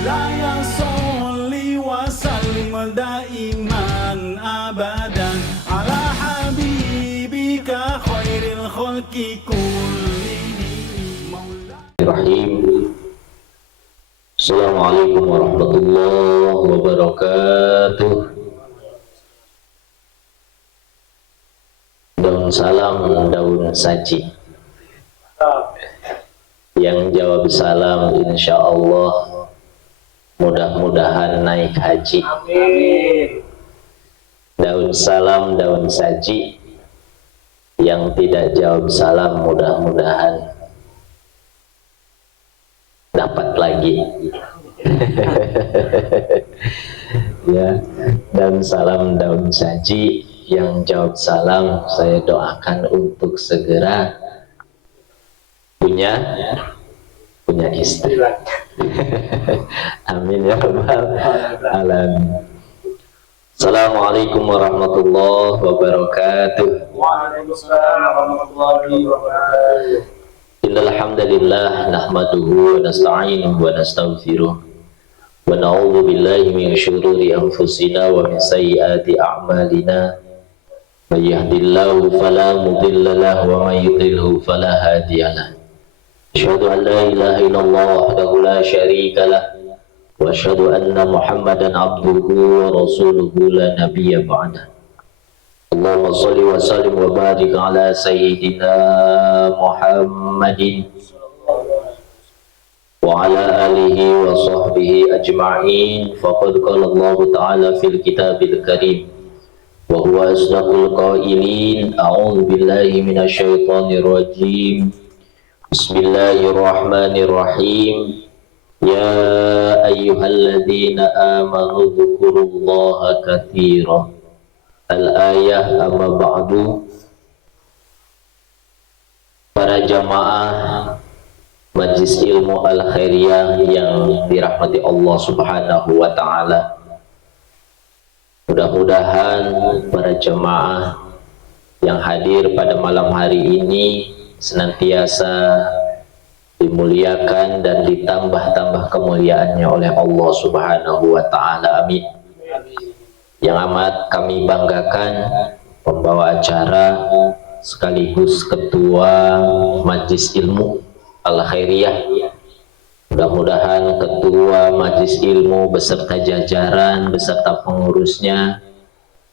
مولاي صل وسلم دائما أبدا على حبيبك خير الخلق كلهم Bismillahirrahmanirrahim. Assalamualaikum warahmatullahi wabarakatuh. Daun salam, daun saji. Yang jawab salam insya Allah mudah-mudahan naik haji. Amin. Daun salam, daun saji. Yang tidak jawab salam mudah-mudahan dapat lagi. Ya, dan salam daun saji. Yang jawab salam saya doakan untuk segera punya istri. Amin ya rabbal alamin. Assalamualaikum warahmatullahi wabarakatuh. Waalaikumsalam warahmatullahi wabarakatuh. Innal hamdalillah nahmaduhu wa nasta'inuhu wa nastaghfiruh wa na'udzu billahi min syururi anfusina wa min sayyiati a'malina. May yahdihillahu fala mudilla lahu wa may yudlilhu fala hadiya lahu. Asyhadu an la ilaha illallah wahdahu la syarika lah wa asyhadu anna Muhammadan abduhu wa rasuluhu la nabiyya ba'dah. Allahumma salli wa sallim wa barik ala sayyidina Muhammadin wa ala alihi wa sahbihi ajma'in. Faqad qala Allah ta'ala fil kitabil karim wa huwa asdaqul qailin. A'udzu billahi minasy syaithanir rajim. Bismillahirrahmanirrahim. Ya ayyuhalladzina amanu dzkurullaha katsiran. Al-ayah amma ba'du. Para jamaah Majlis Ilmu Al-Khairiyah yang dirahmati Allah Subhanahu wa ta'ala, mudah-mudahan para jamaah yang hadir pada malam hari ini senantiasa dimuliakan dan ditambah-tambah kemuliaannya oleh Allah Subhanahu wa ta'ala. Amin. Yang amat kami banggakan, pembawa acara sekaligus ketua Majlis Ilmu Al-Khairiyah. Mudah-mudahan ketua Majlis Ilmu beserta jajaran beserta pengurusnya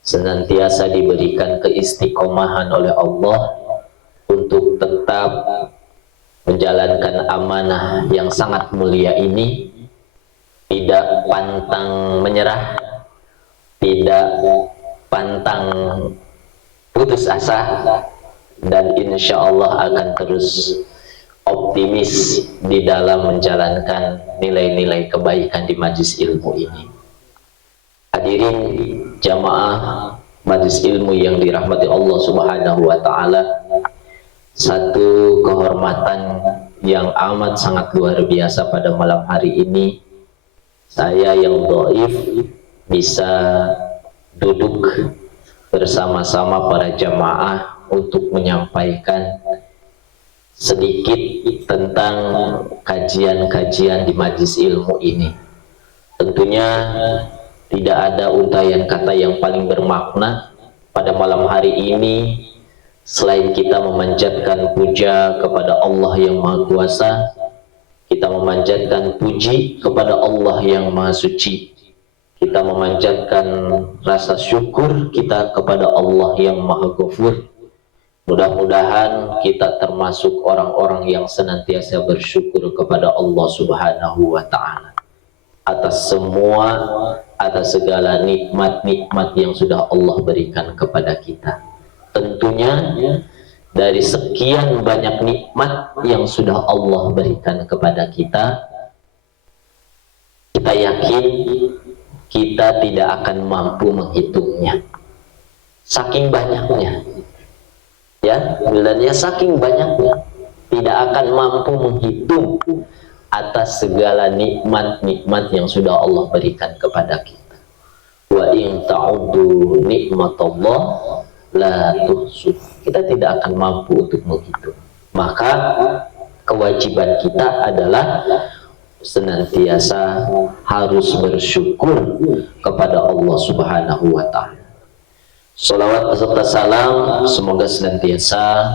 senantiasa diberikan keistiqomahan oleh Allah untuk tetap menjalankan amanah yang sangat mulia ini, tidak pantang menyerah, tidak pantang putus asa, dan insya Allah akan terus optimis di dalam menjalankan nilai-nilai kebaikan di majlis ilmu ini. Hadirin jamaah majlis ilmu yang dirahmati Allah Subhanahu wa ta'ala, satu kehormatan yang amat sangat luar biasa pada malam hari ini, saya yang dhaif bisa duduk bersama-sama para jamaah untuk menyampaikan sedikit tentang kajian-kajian di majlis ilmu ini. Tentunya tidak ada untayan kata yang paling bermakna pada malam hari ini selain kita memanjatkan puja kepada Allah yang Maha Kuasa, kita memanjatkan puji kepada Allah yang Maha Suci, kita memanjatkan rasa syukur kita kepada Allah yang Maha Ghafur. Mudah-mudahan kita termasuk orang-orang yang senantiasa bersyukur kepada Allah Subhanahu wa ta'ala atas segala nikmat-nikmat yang sudah Allah berikan kepada kita. Tentunya dari sekian banyak nikmat yang sudah Allah berikan kepada kita, kita yakin kita tidak akan mampu menghitungnya, saking banyaknya. Ya, bilanya saking banyaknya, tidak akan mampu menghitung atas segala nikmat-nikmat yang sudah Allah berikan kepada kita. Wa in ta'uddu nikmatallah la tuhsu. Kita tidak akan mampu untuk menghitung. Maka kewajiban kita adalah senantiasa harus bersyukur kepada Allah Subhanahu wa Ta'ala. Salawat beserta salam semoga senantiasa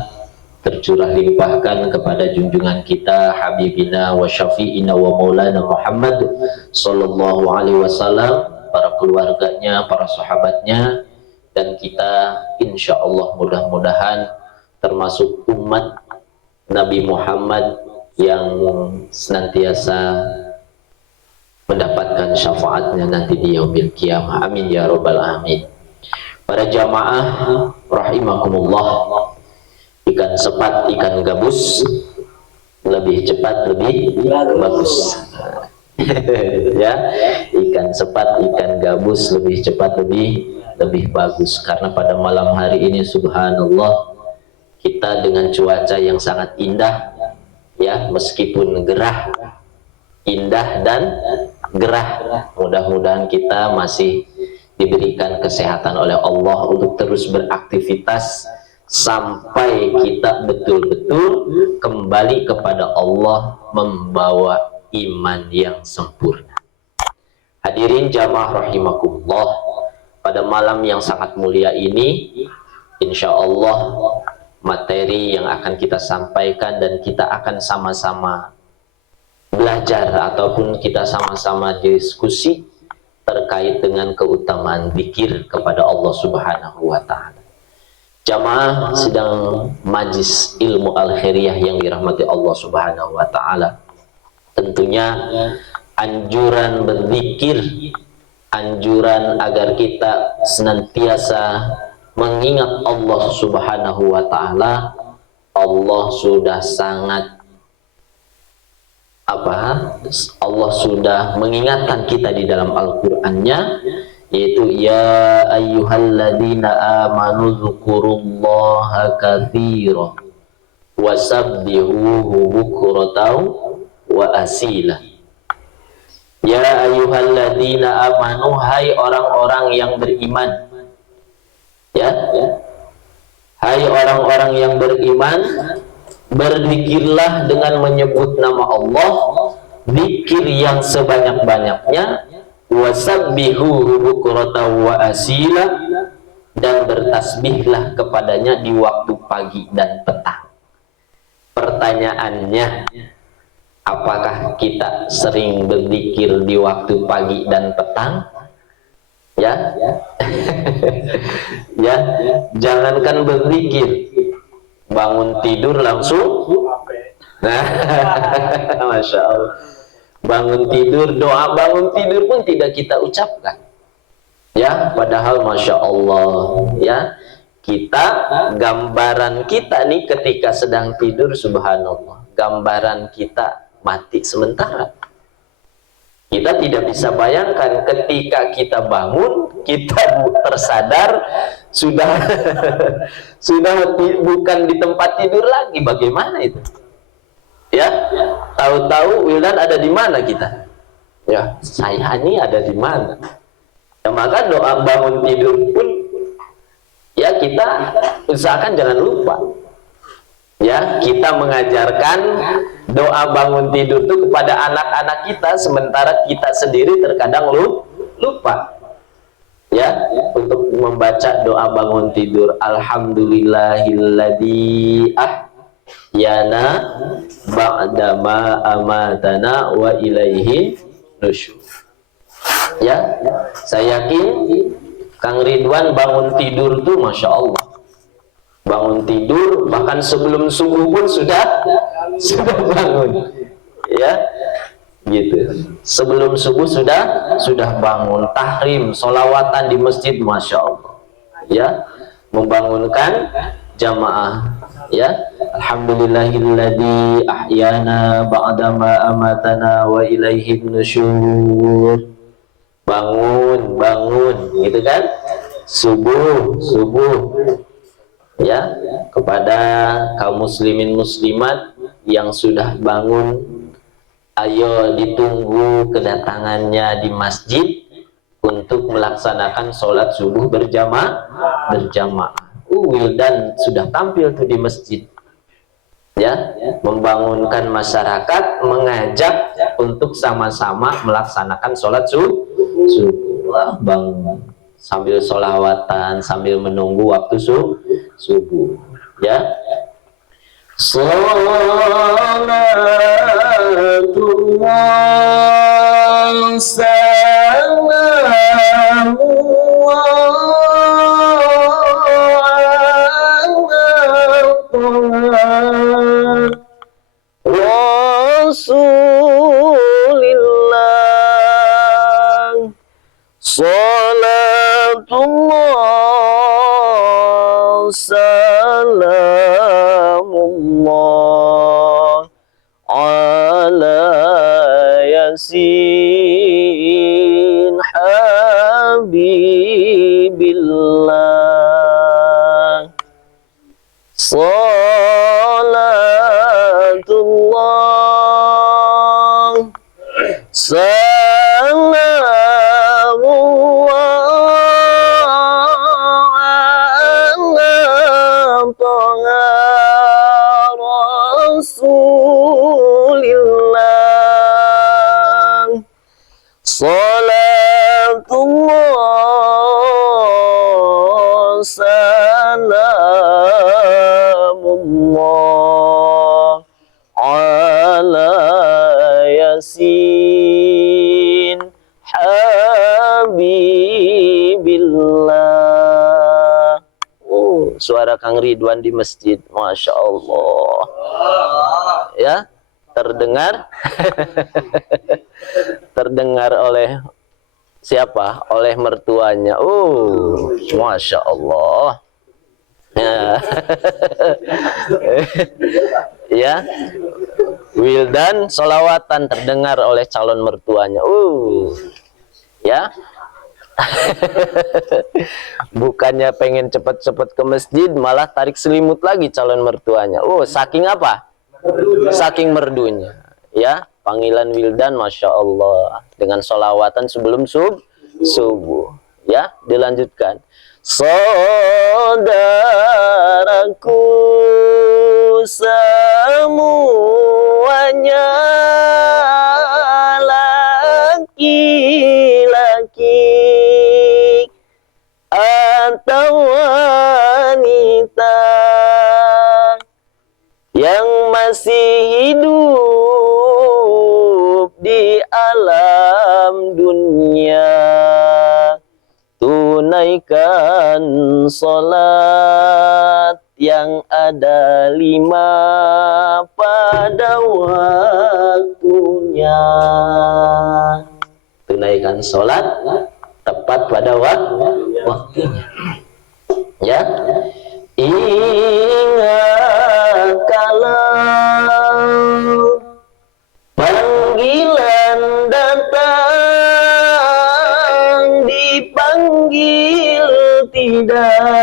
tercurah limpahkan kepada junjungan kita Habibina wa Syafi'ina wa Maulana Muhammad sallallahu alaihi wasallam, para keluarganya, para sahabatnya, dan kita insya Allah mudah-mudahan termasuk umat Nabi Muhammad yang senantiasa mendapatkan syafaatnya nanti di yaumil qiyamah. Amin ya rabbal alamin. Para jamaah rahimakumullah, ikan sepat, ikan gabus lebih cepat lebih bagus. Ya, ikan sepat, ikan gabus lebih cepat lebih bagus, karena pada malam hari ini subhanallah kita dengan cuaca yang sangat indah, ya, meskipun gerah, indah dan gerah. Mudah-mudahan kita masih diberikan kesehatan oleh Allah untuk terus beraktivitas sampai kita betul-betul kembali kepada Allah membawa iman yang sempurna. Hadirin jamaah rahimakumullah, pada malam yang sangat mulia ini insya Allah materi yang akan kita sampaikan dan kita akan sama-sama belajar ataupun kita sama-sama diskusi terkait dengan keutamaan zikir kepada Allah Subhanahu wa Ta'ala. Jamaah sedang majlis ilmu al-khairiyah yang dirahmati Allah Subhanahu wa Ta'ala. Tentunya anjuran berzikir, anjuran agar kita senantiasa mengingat Allah Subhanahu wa Ta'ala, Allah sudah sangat Allah sudah mengingatkan kita di dalam Al-Qur'annya, yaitu ya ayyuhalladzina amanu dzkurullaha katsiran wasabbihuhu bukratan wa asila. Ya ayyuhalladzina amanu, hai orang-orang yang beriman. Ya, hai orang-orang yang beriman, berzikirlah dengan menyebut nama Allah, zikir yang sebanyak-banyaknya, wasabbihuhu bukratan wa asila, dan bertasbihlah kepadanya di waktu pagi dan petang. Pertanyaannya, apakah kita sering berzikir di waktu pagi dan petang? Ya, ya, jangankan berzikir, bangun tidur langsung, nah, masya Allah, bangun tidur, doa bangun tidur pun tidak kita ucapkan, ya, padahal masya Allah, ya, kita, gambaran kita nih ketika sedang tidur, subhanallah, gambaran kita mati sementara. Kita tidak bisa bayangkan ketika kita bangun, kita tersadar sudah bukan di tempat tidur lagi. Bagaimana itu? Ya, tahu-tahu Wildan ada di mana kita? Ya, saya ini ada di mana? Ya, maka doa bangun tidur pun ya kita usahakan jangan lupa. Ya, kita mengajarkan doa bangun tidur itu kepada anak-anak kita, sementara kita sendiri terkadang lupa. Ya, untuk membaca doa bangun tidur, alhamdulillahilladzi ahyana ba'da ma amatana wa ilaihi nusyur. Ya, saya yakin Kang Ridwan bangun tidur tuh masya Allah, bangun tidur bahkan sebelum subuh pun sudah bangun, ya, gitu. Sebelum subuh sudah bangun, tahrim, sholawatan di masjid, masya Allah, ya, membangunkan jamaah, ya, alhamdulillahilladzi ahyana ba'da ma amatana wa ilaihi nusyur. Bangun, gitu kan, subuh, ya, kepada kaum muslimin muslimat yang sudah bangun, ayo ditunggu kedatangannya di masjid untuk melaksanakan sholat subuh berjamaah. Wildan sudah tampil tuh di masjid, ya, membangunkan masyarakat, mengajak untuk sama-sama melaksanakan sholat subuh. Bangun sambil sholawatan, sambil menunggu waktu subuh, ya. Salatullah salamullah Rasulillah, salatullah salamullah ala yasin habibillah, salatullah salamullah ala taha rasulillah, salatullah salamullah ala yasin habibillah. Suara Kang Ridwan di masjid, Masya Allah, ya, terdengar terdengar oleh siapa? Oleh mertuanya. Masya Allah. Ya, wildan solawatan terdengar oleh calon mertuanya. Ya. Bukannya pengen cepat-cepat ke masjid, malah tarik selimut lagi calon mertuanya. Saking apa? Saking merdunya. Ya, panggilan wildan, Masya Allah, dengan solawatan sebelum subuh. Ya, dilanjutkan. Saudaraku semuanya laki-laki atau wanita yang masih hidup di alam dunia, tunaikan sholat yang ada 5 pada waktunya. Tunaikan sholat tepat pada waktunya. Ya, ingat kalau panggilan datang, dipanggil tidak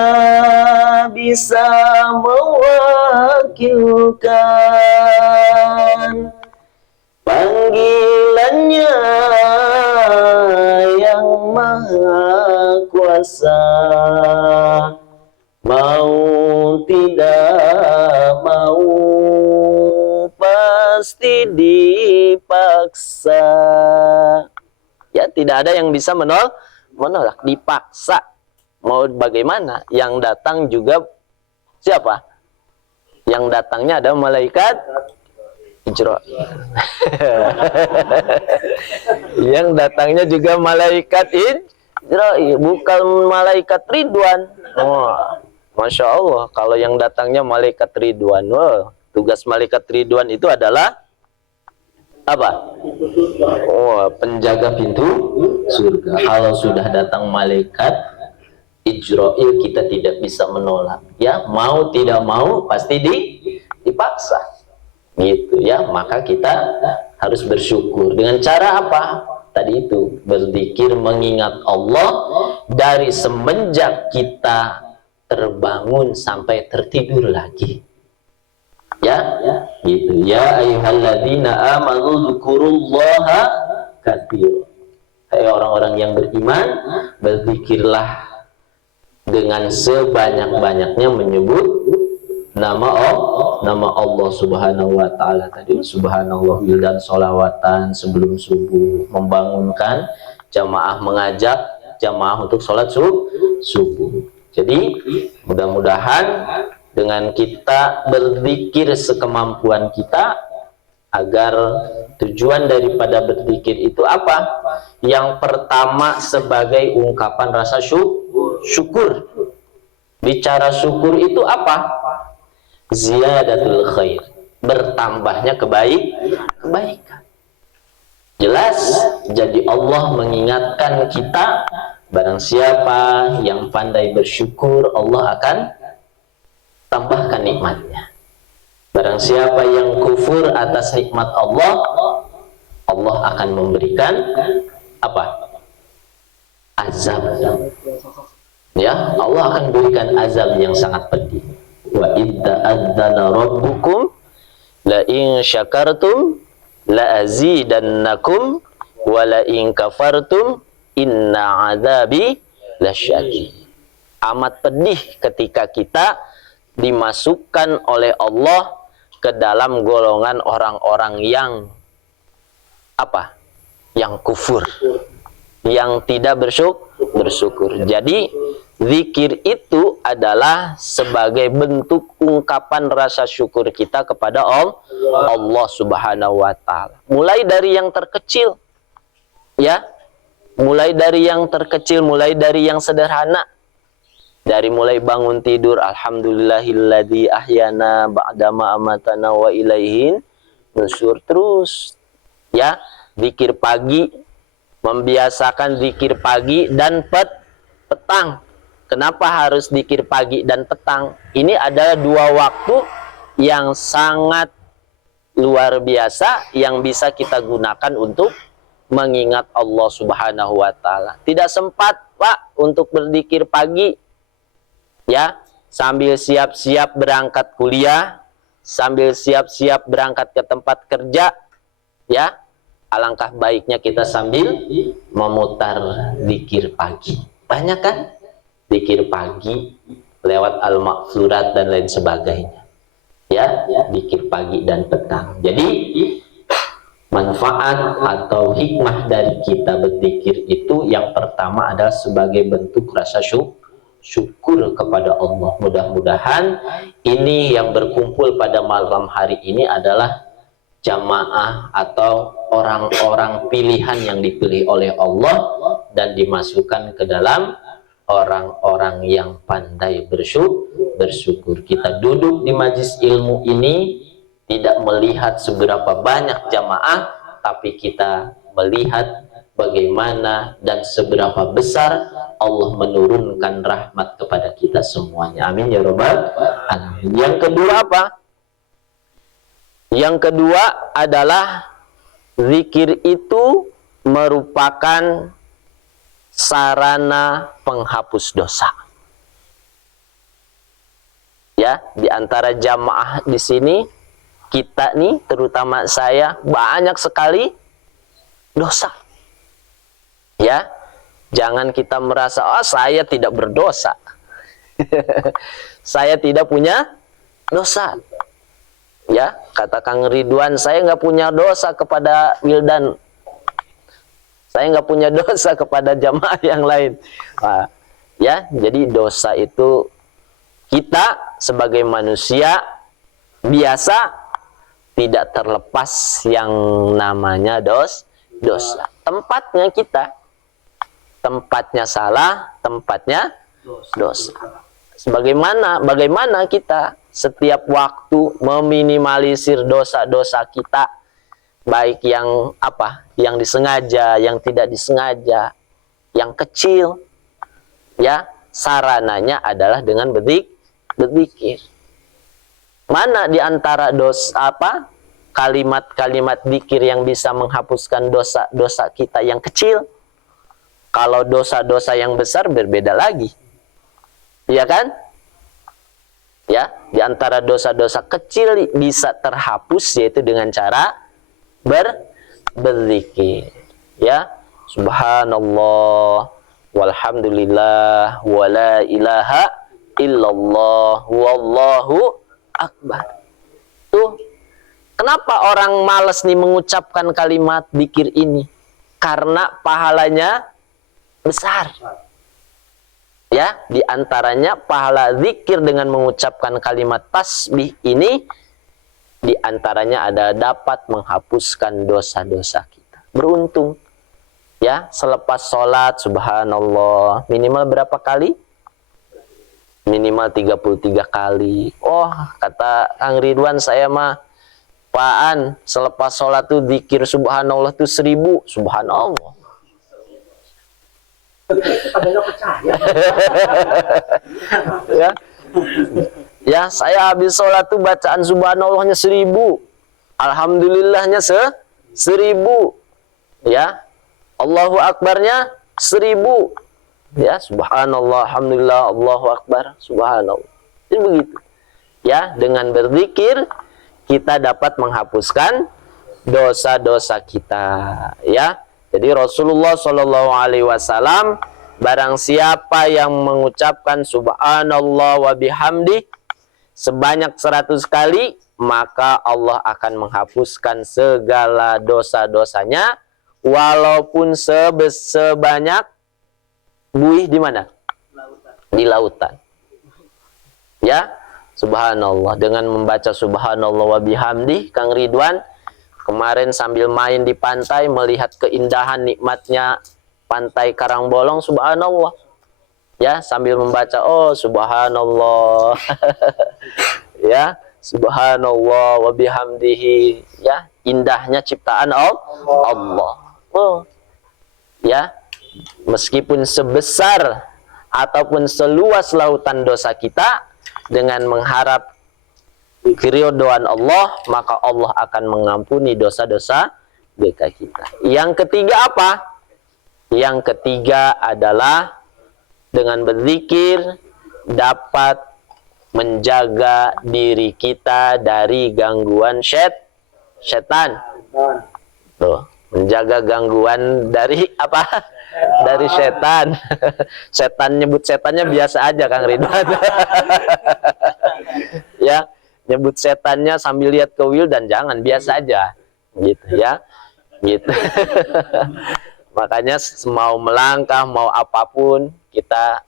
bisa mewakilkan. Panggilannya yang maha kuasa, mau tidak mau pasti dipaksa. Ya, tidak ada yang bisa menolak, dipaksa. Mau bagaimana? Yang datang juga siapa? Yang datangnya ada malaikat Ijra. Yang datangnya juga malaikat Ijra, bukan malaikat Ridwan. Masya Allah, kalau yang datangnya malaikat Ridwan, tugas malaikat Ridwan itu adalah apa? Penjaga pintu surga. Kalau sudah datang malaikat Ijra'il, kita tidak bisa menolak. Ya, mau tidak mau pasti dipaksa. Gitu ya, maka kita harus bersyukur. Dengan cara apa? Tadi itu, berzikir, mengingat Allah dari semenjak kita terbangun sampai tertidur lagi. Ya, gitu. Ya ayyuhalladzina amanu dzkurullaha katsira. Hai orang-orang yang beriman, berzikirlah dengan sebanyak-banyaknya menyebut nama Allah Subhanahu wa taala tadi, subhanallah dan sholawatan sebelum subuh, membangunkan jamaah, mengajak jamaah untuk sholat subuh. Jadi mudah-mudahan dengan kita berzikir sekemampuan kita, agar tujuan daripada berzikir itu apa? Yang pertama sebagai ungkapan rasa syukur. Bicara syukur itu apa? Ziyadatul khair, bertambahnya kebaikan. Jelas, jadi Allah mengingatkan kita, barang siapa yang pandai bersyukur, Allah akan tambahkan nikmatnya. Barang siapa yang kufur atas nikmat Allah, Allah akan memberikan apa? Azab. Ya, Allah akan berikan azab yang sangat pedih. Wa idza adzana rabbukum la in syakartum la azidannakum wa la in kafartum inna adzabi lasyadid. Amat pedih ketika kita dimasukkan oleh Allah ke dalam golongan orang-orang yang apa? Yang kufur, yang tidak bersyukur. Jadi zikir itu adalah sebagai bentuk ungkapan rasa syukur kita kepada Allah Subhanahu wa taala. Mulai dari yang terkecil, ya. Mulai dari yang terkecil, mulai dari yang sederhana. Dari mulai bangun tidur, alhamdulillahilladzi ahyana ba'dama amatana wa ilaihin nusyur, terus ya, zikir pagi, membiasakan zikir pagi dan petang. Kenapa harus zikir pagi dan petang? Ini adalah dua waktu yang sangat luar biasa yang bisa kita gunakan untuk mengingat Allah Subhanahu wa taala. Tidak sempat, Pak, untuk berzikir pagi. Ya, sambil siap-siap berangkat kuliah, sambil siap-siap berangkat ke tempat kerja, ya. Alangkah baiknya kita sambil memutar zikir pagi. Banyak kan? Zikir pagi lewat al-maghfurat dan lain sebagainya. Ya, zikir pagi dan petang. Jadi manfaat atau hikmah dari kita berzikir itu yang pertama adalah sebagai bentuk rasa syukur kepada Allah. Mudah-mudahan ini yang berkumpul pada malam hari ini adalah jamaah atau orang-orang pilihan yang dipilih oleh Allah dan dimasukkan ke dalam orang-orang yang pandai bersyukur. Kita duduk di majelis ilmu ini tidak melihat seberapa banyak jamaah, tapi kita melihat bagaimana dan seberapa besar Allah menurunkan rahmat kepada kita semuanya. Amin ya rabbal alamin. Yang kedua apa? Yang kedua adalah zikir itu merupakan sarana penghapus dosa. Ya, di antara jamaah di sini, kita nih, terutama saya, banyak sekali dosa. Ya, jangan kita merasa, oh saya tidak berdosa. Saya tidak punya dosa. Ya, kata Kang Ridwan, saya nggak punya dosa kepada Wildan. Saya nggak punya dosa kepada jamaah yang lain. Nah, ya, jadi dosa itu kita sebagai manusia biasa tidak terlepas yang namanya dosa. Tempatnya kita, tempatnya salah, tempatnya dosa. Bagaimana kita setiap waktu meminimalisir dosa-dosa kita, baik yang apa, yang disengaja, yang tidak disengaja, yang kecil, ya, sarananya adalah dengan berzikir. Mana di antara dosa apa, kalimat-kalimat zikir yang bisa menghapuskan dosa-dosa kita yang kecil? Kalau dosa-dosa yang besar berbeda lagi, ya kan? Ya, di antara dosa-dosa kecil bisa terhapus yaitu dengan cara berzikir. Ya, subhanallah walhamdulillah wala ilaha illallah wallahu Akbar. Tuh, kenapa orang malas nih mengucapkan kalimat zikir ini? Karena pahalanya besar. Ya, di antaranya pahala zikir dengan mengucapkan kalimat tasbih ini, di antaranya ada dapat menghapuskan dosa-dosa kita. Beruntung. Ya, selepas sholat, subhanallah, minimal berapa kali? Minimal 33 kali. Oh, kata Kang Ridwan, saya mah, Paan, selepas sholat tuh zikir subhanallah tuh 1000. Subhanallah. Ya. Ya, saya habis sholat tuh bacaan subhanallahnya 1000. Alhamdulillahnya 1000. Ya. Allahu Akbarnya 1000. Ya, subhanallah, alhamdulillah, Allahu Akbar, subhanallah. Jadi begitu. Ya, dengan berzikir kita dapat menghapuskan dosa-dosa kita. Ya. Jadi Rasulullah Shallallahu Alaihi Wasallam, barang siapa yang mengucapkan subhanallah wa bihamdi sebanyak 100 kali, maka Allah akan menghapuskan segala dosa-dosanya, walaupun sebanyak buih di mana? Di lautan. Ya, subhanallah. Dengan membaca subhanallah wa bihamdi, Kang Ridwan kemarin sambil main di pantai, melihat keindahan nikmatnya pantai Karangbolong, subhanallah. Ya, sambil membaca, oh subhanallah. Ya, subhanallah wa bihamdihi. Ya, indahnya ciptaan Allah. Oh. Ya, meskipun sebesar ataupun seluas lautan dosa kita, dengan mengharap keridhaan Allah, maka Allah akan mengampuni dosa-dosa kita. Yang ketiga apa? Yang ketiga adalah dengan berzikir dapat menjaga diri kita dari gangguan setan. Tuh, menjaga gangguan dari apa? Dari setan. Setan, nyebut setannya biasa aja, Kang Ridwan. Ya, nyebut setannya sambil lihat ke Wildan, jangan, biasa aja. Gitu ya. Gitu. Makanya mau melangkah, mau apapun, kita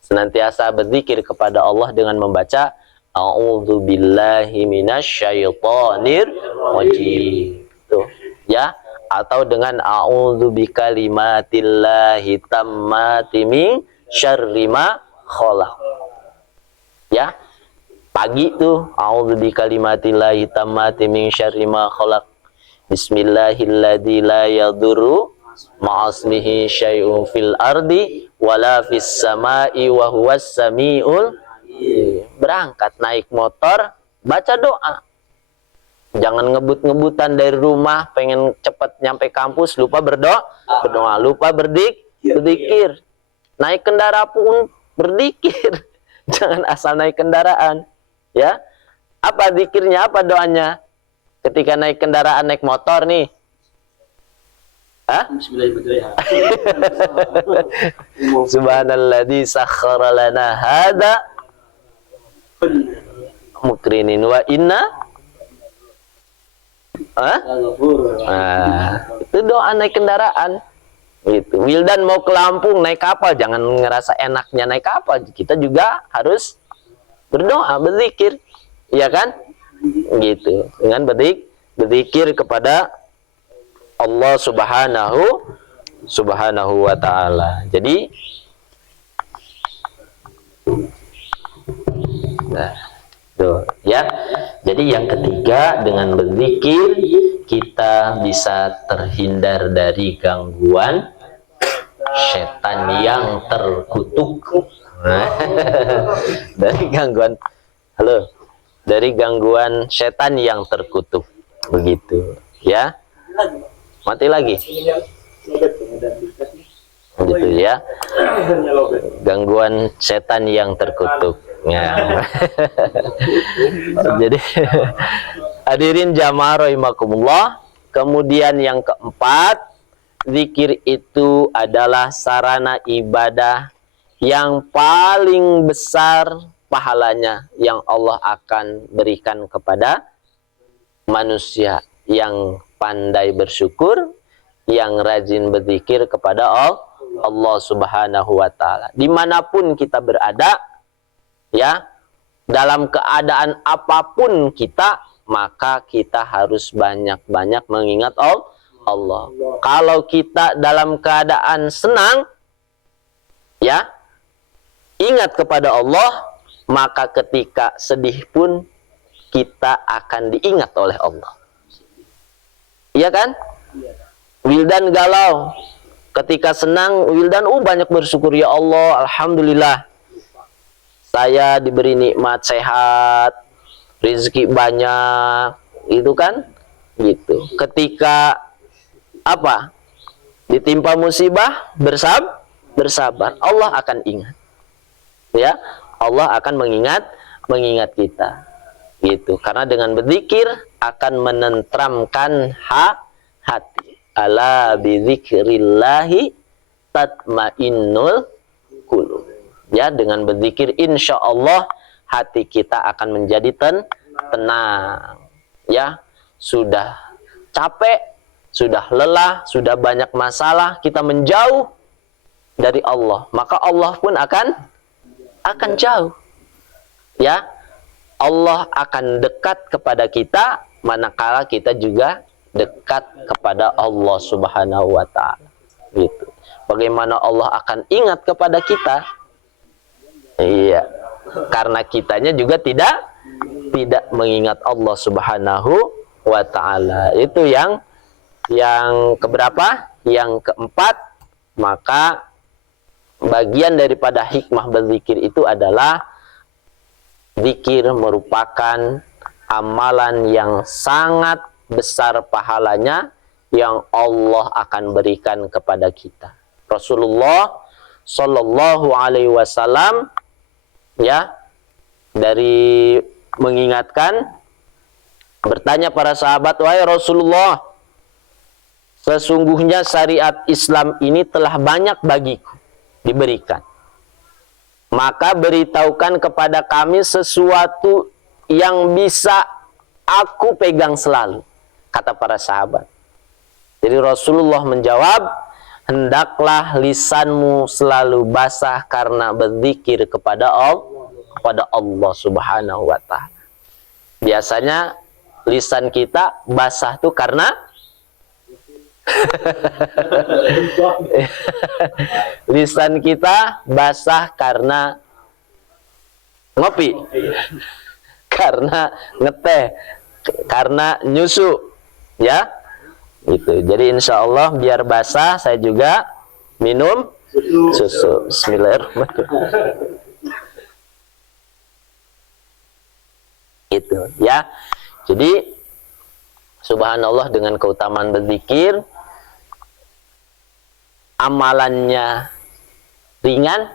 senantiasa berzikir kepada Allah dengan membaca a'udzubillahi minasyaitonir rajim. Tuh, ya. Atau dengan a'udzubikalimatillahi tammati min syarri ma khalaq. Ya. Pagi tuh a'udzubikalimatillahi tammati min syarri ma khalaq. Bismillahilladzi la yadurru ma'asmihi syai'un fil ardi wala fis sama'i wa huwas samiul. Berangkat naik motor, baca doa. Jangan ngebut-ngebutan dari rumah, pengen cepat nyampe kampus, lupa berdoa, lupa berzikir. Naik kendaraan pun berzikir. Jangan asal naik kendaraan. Ya. Apa zikirnya, apa doanya? Ketika naik kendaraan, naik motor nih. Hah? Subhanalladzi sakhkhara lana hadza mukrinin wa inna. Itu doa naik kendaraan. Gitu. Wildan mau ke Lampung naik kapal, jangan ngerasa enaknya naik kapal. Kita juga harus berdoa, berzikir, iya kan? Gitu. Dengan berzikir kepada Allah Subhanahu wa ta'ala. Jadi tuh, ya. Jadi yang ketiga, dengan berzikir kita bisa terhindar dari gangguan setan yang terkutuk. Dari gangguan setan yang terkutuk. Begitu, ya. Mati lagi. Gitu ya. Gangguan setan yang terkutuk. Ya. Jadi hadirin jamaah rahimakumullah, kemudian yang keempat, zikir itu adalah sarana ibadah yang paling besar pahalanya yang Allah akan berikan kepada manusia yang pandai bersyukur, yang rajin berzikir kepada Allah Subhanahu wa Ta'ala. Dimanapun kita berada, ya, dalam keadaan apapun kita, maka kita harus banyak-banyak mengingat Allah. Kalau kita dalam keadaan senang, ya, ingat kepada Allah, maka ketika sedih pun kita akan diingat oleh Allah. Iya kan? Wildan galau. Ketika senang, Wildan banyak bersyukur, ya Allah, alhamdulillah. Saya diberi nikmat sehat, rezeki banyak, itu kan? Gitu. Ketika apa? Ditimpa musibah, bersabar. Allah akan ingat. Ya, Allah akan mengingat kita. Gitu. Karena dengan berzikir akan menentramkan hati. Ala bidzikrillahi tatmainnul qulub. Ya, dengan berzikir insya Allah hati kita akan menjadi tenang. Ya, sudah capek, sudah lelah, sudah banyak masalah, kita menjauh dari Allah, maka Allah pun akan jauh. Ya, Allah akan dekat kepada kita manakala kita juga dekat kepada Allah Subhanahu wa Ta'ala. Gitu. Bagaimana Allah akan ingat kepada kita? Iya, karena kitanya juga tidak mengingat Allah Subhanahu wa Ta'ala. Itu yang keberapa? Yang keempat. Maka bagian daripada hikmah berzikir itu adalah zikir merupakan amalan yang sangat besar pahalanya yang Allah akan berikan kepada kita. Rasulullah Shallallahu Alaihi Wasallam, ya, dari mengingatkan, bertanya para sahabat, wahai Rasulullah, sesungguhnya syariat Islam ini telah banyak bagiku diberikan. Maka beritahukan kepada kami sesuatu yang bisa aku pegang selalu, kata para sahabat. Jadi Rasulullah menjawab, hendaklah lisanmu selalu basah karena berzikir kepada Allah Subhanahu wa Ta'ala. Biasanya lisan kita basah tuh karena lisan kita basah karena ngopi, karena ngeteh, karena nyusu, ya. Itu. Jadi insya Allah biar basah saya juga minum susu. Bismillahirrahmanirrahim. Itu, ya. Jadi subhanallah, dengan keutamaan berzikir, amalannya ringan,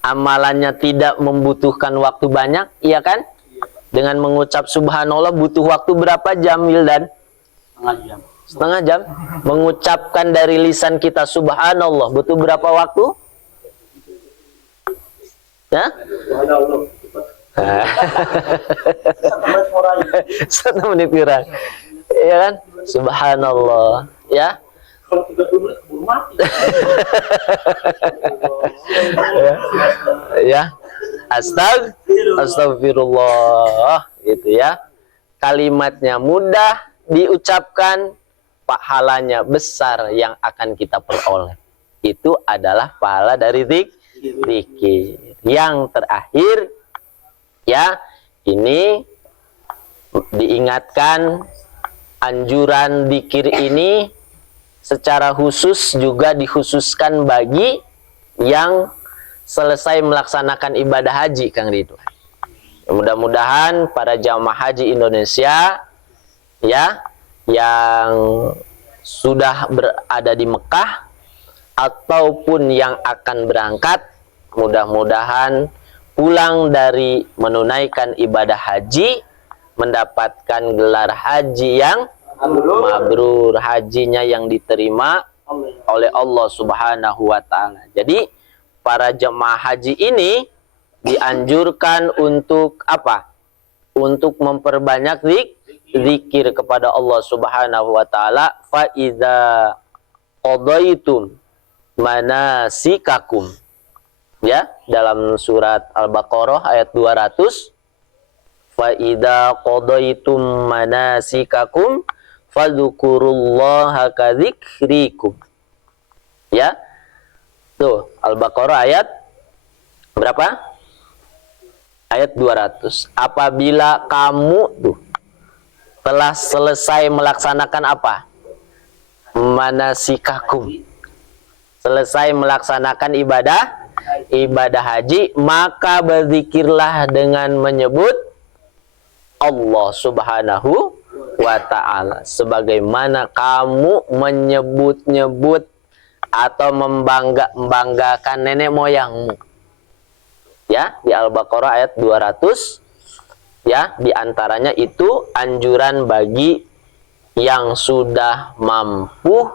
amalannya tidak membutuhkan waktu banyak, iya kan? Dengan mengucap subhanallah butuh waktu berapa jam, Wildan? Setengah jam. Mengucapkan dari lisan kita subhanallah butuh berapa waktu? Ya? 1 menit kurang. Ya kan? Subhanallah, ya. Kalau 30 menit belum mati. Ya. Astagfirullah, gitu ya. Kalimatnya mudah diucapkan, pahalanya besar yang akan kita peroleh. Itu adalah pahala dari zikir. Yang terakhir, ya, ini diingatkan anjuran zikir ini secara khusus juga dikhususkan bagi yang selesai melaksanakan ibadah haji, Kang Ridwan. Mudah-mudahan para jamaah haji Indonesia, ya, yang sudah berada di Mekah ataupun yang akan berangkat, mudah-mudahan pulang dari menunaikan ibadah haji mendapatkan gelar haji yang mabrur, hajinya yang diterima oleh Allah Subhanahu wa Ta'ala. Jadi para jemaah haji ini dianjurkan untuk apa? Untuk memperbanyak zikir kepada Allah Subhanahu wa taala. Fa idza qadaitum manasikakum. Ya, dalam surat Al-Baqarah ayat 200. Fa idza qadaitum manasikakum fadzukurullaha kadzikrikum. Ya. Tuh, Al-Baqarah ayat berapa? Ayat 200. Apabila kamu tuh telah selesai melaksanakan apa? Manasikakum. Selesai melaksanakan ibadah haji, maka berzikirlah dengan menyebut Allah Subhanahu wa ta'ala, sebagaimana kamu menyebut-nyebut atau membanggakan nenek moyangmu. Ya, di Al-Baqarah ayat 200. Ya, di antaranya itu anjuran bagi yang sudah mampu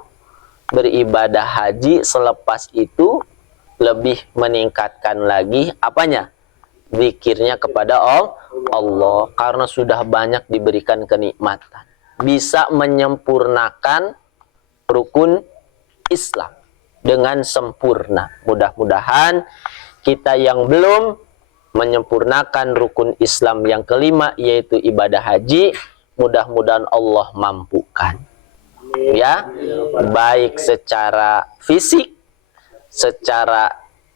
beribadah haji, selepas itu lebih meningkatkan lagi apanya? Zikirnya kepada Allah, karena sudah banyak diberikan kenikmatan, bisa menyempurnakan rukun Islam dengan sempurna. Mudah-mudahan kita yang belum menyempurnakan rukun Islam yang kelima, yaitu ibadah haji, mudah-mudahan Allah mampukan. Ya, baik secara fisik, secara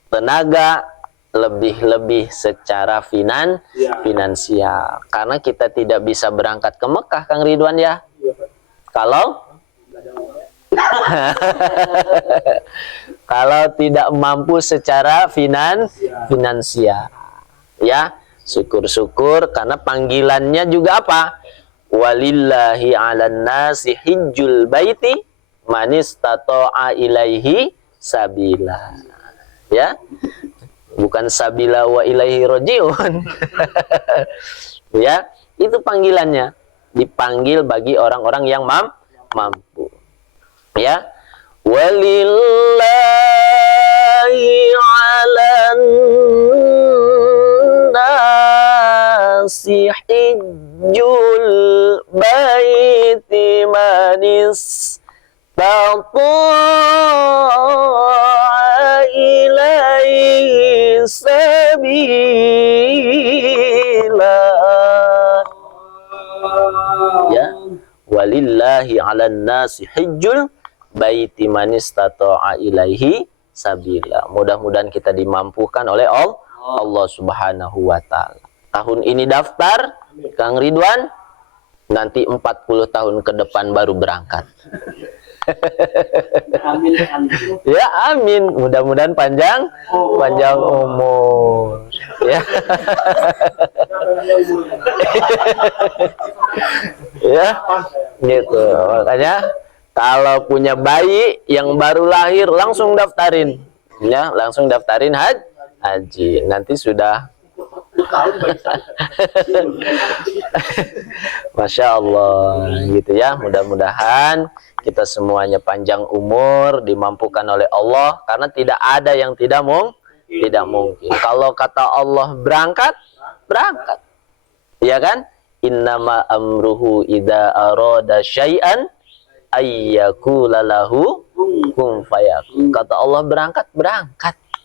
tenaga, lebih-lebih secara finansial. Karena kita tidak bisa berangkat ke Mekah, Kang Ridwan ya. Kalau kalau tidak mampu secara finansial. Ya, syukur-syukur karena panggilannya juga apa? Walillahi 'alan nasi hijjul baiti man istata'a ilaihi sabila. Ya. Bukan sabila wa ilaihi rojiun. Ya, itu panggilannya. Dipanggil bagi orang-orang yang mampu. Ya. Walillahi 'alan nasi hijjul baiti man istata'a ilaihi sabila. Ya, walillahi 'alan nasi hijjul baiti man istata'a ilaihi sabila. Mudah-mudahan kita dimampukan oleh Allah Subhanahu wa taala. Tahun ini daftar, Kang Ridwan, nanti 40 tahun ke depan baru berangkat. Amin. Ya, amin. Mudah-mudahan panjang umur. Ya. Ya, gitu. Makanya kalau punya bayi yang baru lahir, langsung daftarin. Ya, langsung daftarin haji. Nanti sudah Masya Allah, gitu ya. Mudah-mudahan kita semuanya panjang umur, dimampukan oleh Allah, karena tidak ada yang tidak mungkin. Kalau kata Allah berangkat, ya kan? Innama amruhu idza arada syai'an ayyakula lahu kun fayakun. Kata Allah berangkat.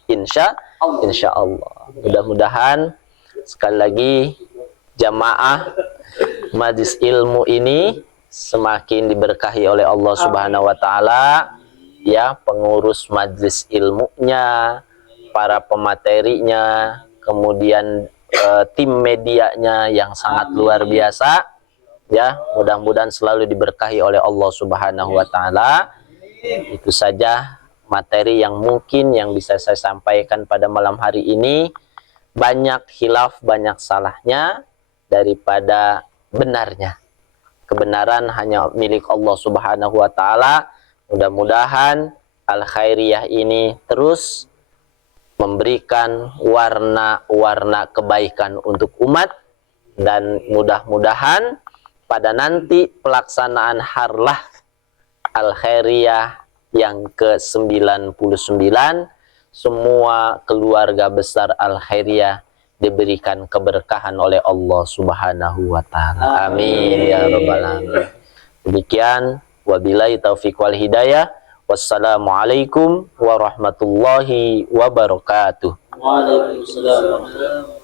Insya Allah. Mudah-mudahan sekali lagi jamaah majlis ilmu ini semakin diberkahi oleh Allah Subhanahu wa taala, ya, pengurus majlis ilmunya, para pematerinya, kemudian tim medianya yang sangat luar biasa, ya. Mudah-mudahan selalu diberkahi oleh Allah Subhanahu wa taala. Itu saja materi yang mungkin yang bisa saya sampaikan pada malam hari ini. Banyak khilaf, banyak salahnya daripada benarnya. Kebenaran hanya milik Allah Subhanahu wa taala. Mudah-mudahan Al-Khairiyah ini terus memberikan warna-warna kebaikan untuk umat, dan mudah-mudahan pada nanti pelaksanaan harlah Al-Khairiyah yang ke-99, semua keluarga besar Al-Khairiyah diberikan keberkahan oleh Allah Subhanahu wa taala. Amin ya rabbal alamin. Demikian, wabillahi taufiq wal hidayah. Wassalamualaikum warahmatullahi wabarakatuh. Waalaikumsalam.